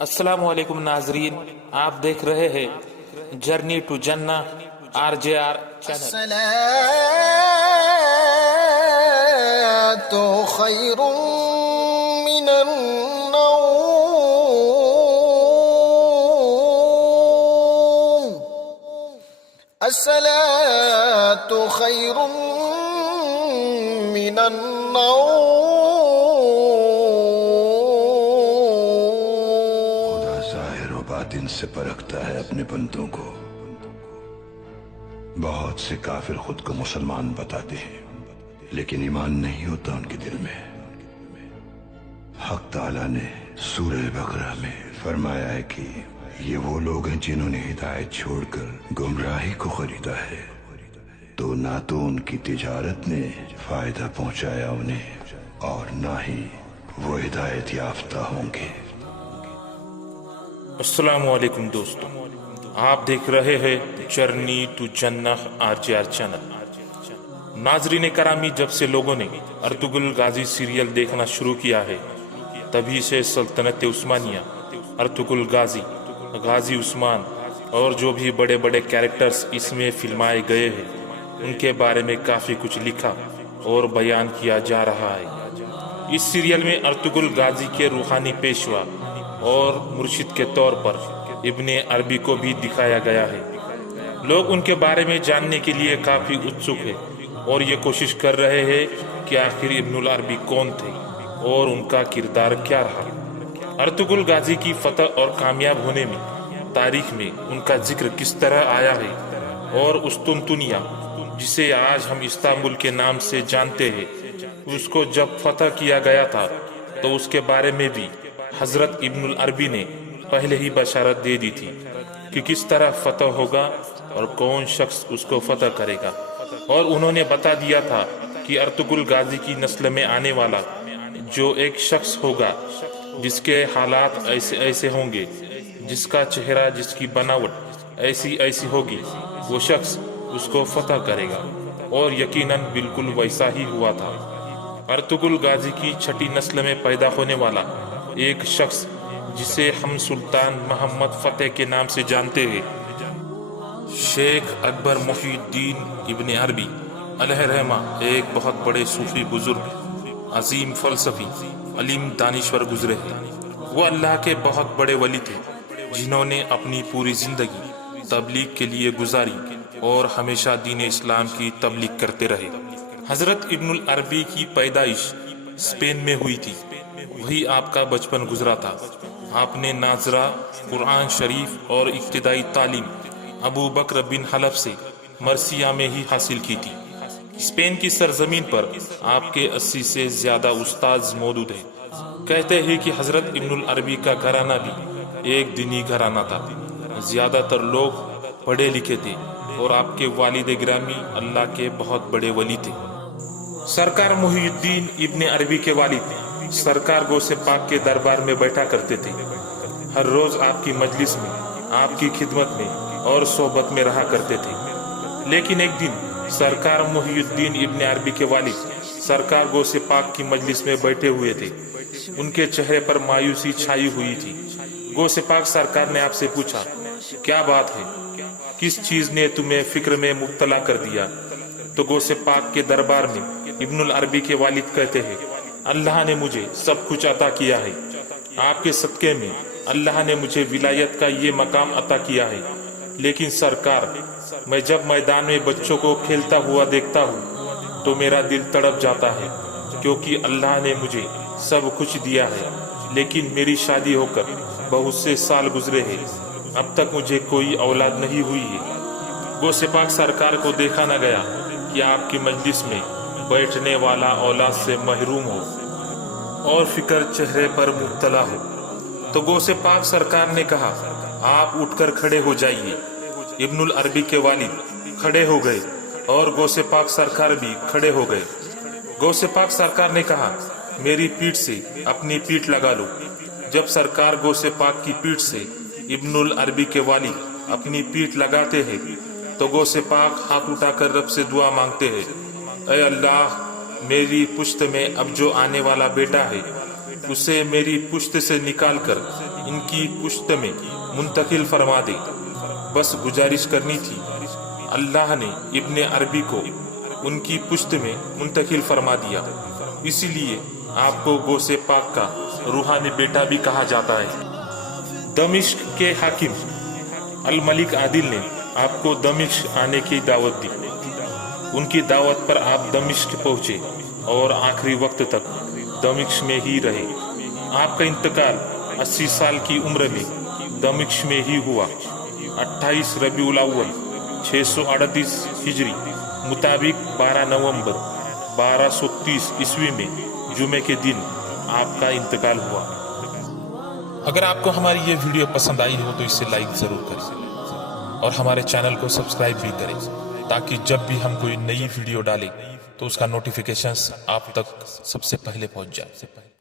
अस्सलामु अलैकुम नाजरीन, आप देख रहे हैं जर्नी टू जन्ना RJR चैनल। अस्सलातु खैरुम मिनन नौम, अस्सलातु खैरुम मिनन नौम। बातिन से परखता है अपने बंदों को। बहुत से काफिर खुद को मुसलमान बताते हैं, लेकिन ईमान नहीं होता उनके दिल में। हक ताला ने सूरह बकरा में फरमाया है कि ये वो लोग हैं जिन्होंने हिदायत छोड़कर गुमराही को खरीदा है, तो ना तो उनकी तिजारत ने फायदा पहुंचाया उन्हें और ना ही वो हिदायत याफ्ता होंगे। अस्सलामु अलैकुम दोस्तों, आप देख रहे हैं जर्नी टू जन्नह RJR चैनल। नाजरीन करामी, जब से लोगों ने अर्तुगरुल गाजी सीरियल देखना शुरू किया है, तभी से सल्तनत उस्मानिया, अर्तुगरुल गाजी, गाजी उस्मान और जो भी बड़े बड़े कैरेक्टर्स इसमें फिल्माए गए हैं, उनके बारे में काफ़ी कुछ लिखा और बयान किया जा रहा है। इस सीरियल में अर्तुगरुल गाजी के रूहानी पेशवा और मुर्शिद के तौर पर इब्ने अरबी को भी दिखाया गया है। लोग उनके बारे में जानने के लिए काफ़ी उत्सुक है और ये कोशिश कर रहे हैं कि आखिर इब्नुल अरबी कौन थे और उनका किरदार क्या रहा। अर्तुगरुल गाजी की फतह और कामयाब होने में तारीख में उनका जिक्र किस तरह आया है, और कुस्तुनतुनिया, जिसे आज हम इस्तांबुल के नाम से जानते हैं, उसको जब फतह किया गया था तो उसके बारे में भी हजरत इब्नुल अरबी ने पहले ही बशारत दे दी थी कि किस तरह फतह होगा और कौन शख्स उसको फतह करेगा। और उन्होंने बता दिया था कि अर्तुगरुल गाजी की नस्ल में आने वाला जो एक शख्स होगा, जिसके हालात ऐसे ऐसे होंगे, जिसका चेहरा, जिसकी बनावट ऐसी ऐसी होगी, वो शख्स उसको फतह करेगा। और यकीनन बिल्कुल वैसा ही हुआ था। अर्तुगरुल गाजी की छठी नस्ल में पैदा होने वाला एक शख्स, जिसे हम सुल्तान मोहम्मद फतेह के नाम से जानते हैं, शेख अकबर मुहीउद्दीन इब्ने अरबी अलैहिर्रहमा, एक बहुत बड़े सूफी बुजुर्ग, अजीम फलसफी, अलीम दानिश्वर गुजरे हैं। वो अल्लाह के बहुत बड़े वली थे, जिन्होंने अपनी पूरी जिंदगी तबलीग के लिए गुजारी और हमेशा दीन इस्लाम की तबलीग करते रहे। हजरत इब्नुल अरबी की पैदाइश स्पेन में हुई थी, वही आपका बचपन गुजरा था। आपने नाजरा, कुरान शरीफ और इब्तिदाई तालीम अबू बकर बिन हलफ से मरसिया में ही हासिल की थी। स्पेन की सरजमीन पर आपके 80 से ज्यादा उस्ताद मौजूद हैं। कहते हैं कि हजरत इब्नुल अरबी का घराना भी एक दीनी घराना था। ज्यादातर लोग पढ़े लिखे थे और आपके वालिद गिरामी अल्लाह के बहुत बड़े वली थे। सरकार मुहीउद्दीन इब्ने अरबी के वालिद सरकार गौसे पाक के दरबार में बैठा करते थे। हर रोज आपकी मजलिस में, आपकी खिदमत में और सोहबत में रहा करते थे। लेकिन एक दिन सरकार मुहीउद्दीन इब्ने अरबी के वालिद सरकार गौसे पाक की मजलिस में बैठे हुए थे। उनके चेहरे पर मायूसी छाई हुई थी। गौसे पाक सरकार ने आपसे पूछा, क्या बात है, किस चीज ने तुम्हें फिक्र में मुब्तला कर दिया? तो गौसे पाक के दरबार में इब्नुल अरबी के वालिद कहते हैं, अल्लाह ने मुझे सब कुछ अता किया है। आपके सदके में अल्लाह ने मुझे विलायत का ये मकाम अता किया है। लेकिन सरकार, मैं जब मैदान में बच्चों को खेलता हुआ देखता हूँ तो मेरा दिल तड़प जाता है, क्योंकि अल्लाह ने मुझे सब कुछ दिया है, लेकिन मेरी शादी होकर बहुत से साल गुजरे हैं, अब तक मुझे कोई औलाद नहीं हुई है। गौसे पाक सरकार को देखा न गया कि आपकी मजलिस में बैठने वाला औलाद से महरूम हो और फिक्र चेहरे पर मुब्तला हो। तो गौसे पाक सरकार ने कहा, आप उठकर खड़े हो जाइए। इब्नुल अरबी के वालिद खड़े हो गए और गौसे पाक सरकार भी खड़े हो गए। गौसे पाक सरकार ने कहा, मेरी पीठ से अपनी पीठ लगा लो। जब सरकार गौसे पाक की पीठ से इब्नुल अरबी के वालिद अपनी पीठ लगाते हैं, तो गौसे पाक हाथ उठाकर रब से दुआ मांगते हैं, ऐ अल्लाह, मेरी पुश्त में अब जो आने वाला बेटा है उसे मेरी पुश्त से निकाल कर इनकी पुश्त में मुंतकिल फरमा दे। बस गुजारिश करनी थी। अल्लाह ने इब्ने अरबी को उनकी पुश्त में मुंतकिल फरमा दिया, इसीलिए आपको गौसे पाक का रूहानी बेटा भी कहा जाता है। दमिश्क के हाकिम अल मलिक आदिल ने आपको दमिश्क आने की दावत दी। उनकी दावत पर आप दमिश्क पहुंचे और आखिरी वक्त तक दमिश्क में ही रहे। आपका इंतकाल 80 साल की उम्र में दमिश्क में ही हुआ। 28 रबीउल अव्वल 638 हिजरी मुताबिक 12 नवंबर 1230 ईस्वी में जुमे के दिन आपका इंतकाल हुआ। अगर आपको हमारी ये वीडियो पसंद आई हो तो इसे लाइक जरूर करें और हमारे चैनल को सब्सक्राइब भी करें, ताकि जब भी हम कोई नई वीडियो डालें तो उसका नोटिफिकेशंस आप तक सबसे पहले पहुंच जाए।